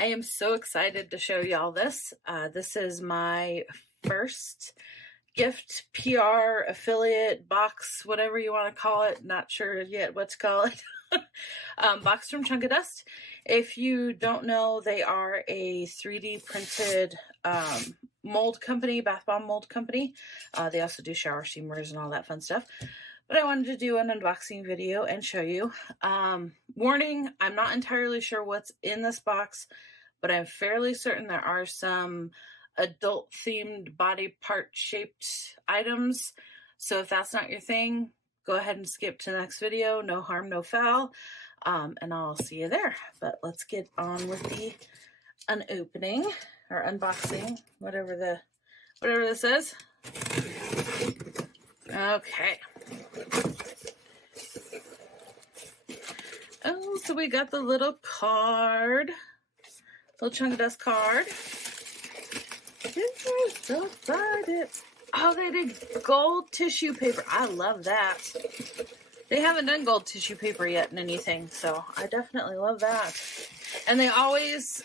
I am so excited to show y'all this. This is my first gift PR affiliate box, whatever you want to call it. Not sure yet what to call it. Box from Chunkadust. If you don't know, they are a 3D printed mold company, bath bomb mold company. They also do shower steamers and all that fun stuff. But I wanted to do an unboxing video and show you. Warning, I'm not entirely sure what's in this box, but I'm fairly certain there are some adult-themed body part-shaped items. So if that's not your thing, go ahead and skip to the next video. No harm, no foul. And I'll see you there. But let's get on with the unopening or unboxing, whatever this is. Okay. Oh, so we got the little card, little Chunkadust card. I'm so excited. Oh, they did gold tissue paper. I love that. They haven't done gold tissue paper yet in anything, so I definitely love that. And they always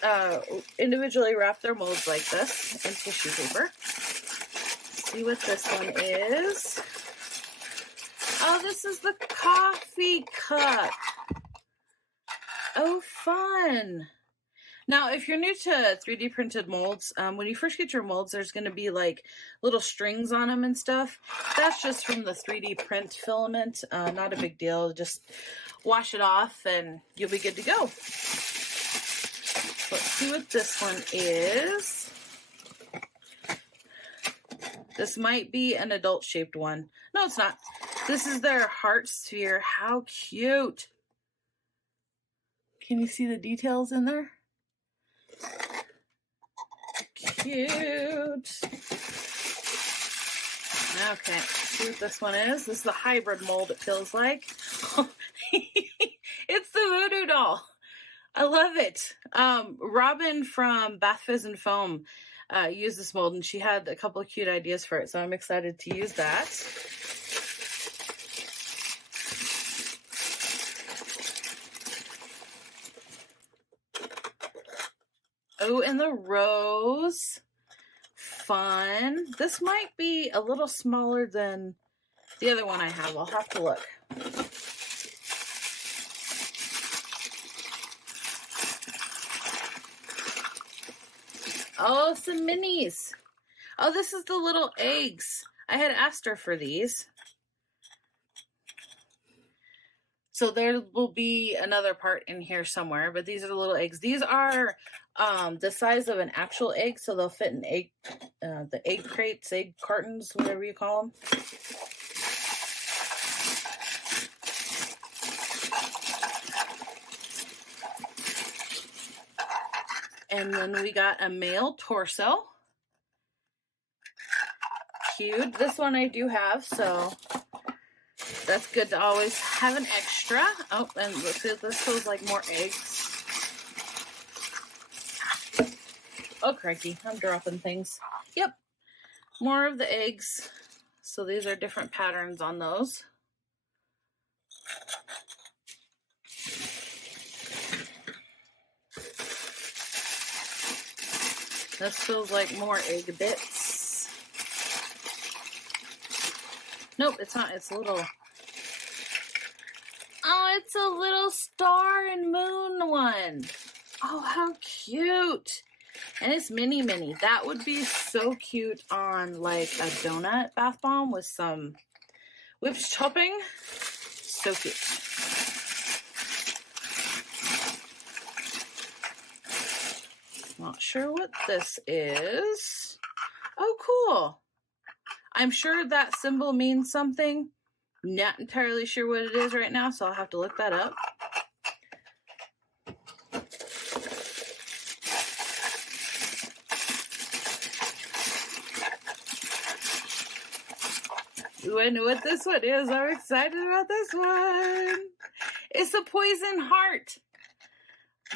individually wrap their molds like this in tissue paper. Let's see what this one is. Oh, this is the coffee cup. Oh, fun. Now, if you're new to 3D printed molds, when you first get your molds, there's going to be like little strings on them and stuff. That's just from the 3D print filament. Not a big deal. Just wash it off and you'll be good to go. Let's see what this one is. This might be an adult-shaped one. No, it's not. This is their heart sphere. How cute. Can you see the details in there? Cute. Okay, let's see what this one is. This is the hybrid mold, it feels like. It's the voodoo doll. I love it. Robin from Bath Fizz and Foam used this mold, and she had a couple of cute ideas for it, so I'm excited to use that. Oh, and the rose. Fun. This might be a little smaller than the other one I have. I'll have to look. Oh, some minis. Oh, this is the little eggs. I had asked her for these. So there will be another part in here somewhere, but these are the little eggs. These are the size of an actual egg, so they'll fit in egg, the egg crates, egg cartons, whatever you call them. And then we got a male torso. Cute. This one I do have, so that's good to always have an extra. Oh, and let's see, this feels like more eggs. Oh, crikey, I'm dropping things. Yep, more of the eggs. So these are different patterns on those. This feels like more egg bits. Nope, it's not. It's a little... Oh, it's a little star and moon one. Oh, how cute. And it's mini. That would be so cute on like a donut bath bomb with some whipped topping. So cute. Not sure what this is. Oh, cool. I'm sure that symbol means something. Not entirely sure what it is right now, so I'll have to look that up. Ooh, I know what this one is. I'm excited about this one. It's a poison heart.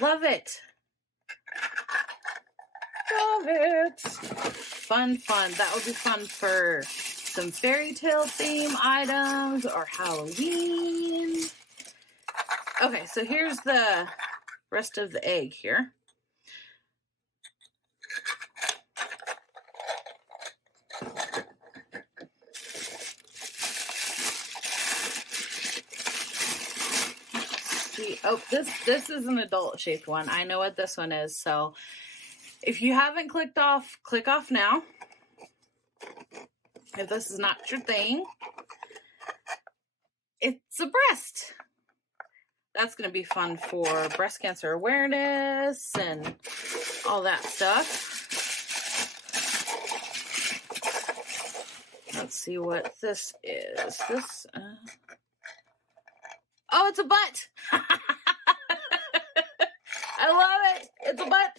Love it. Love it. Fun. That would be fun for some fairy tale theme items or Halloween. Okay, so here's the rest of the egg here. see. Oh, this is an adult shaped one. I know what this one is. So if you haven't clicked off, click off now. If this is not your thing, it's a breast. That's going to be fun for breast cancer awareness and all that stuff. Let's see what this is. This, oh, it's a butt. I love it. It's a butt.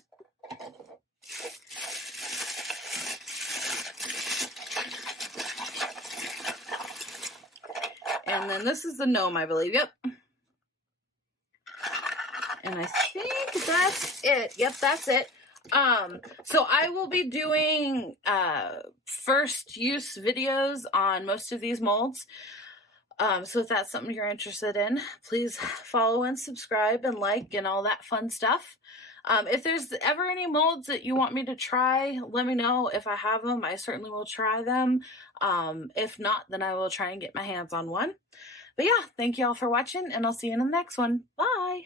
And then this is the gnome, I believe. Yep. And I think that's it. Yep, that's it. So I will be doing first use videos on most of these molds. So if that's something you're interested in, please follow and subscribe and like and all that fun stuff. If there's ever any molds that you want me to try, let me know. If I have them, I certainly will try them. If not, then I will try and get my hands on one. But yeah, thank you all for watching, and I'll see you in the next one. Bye!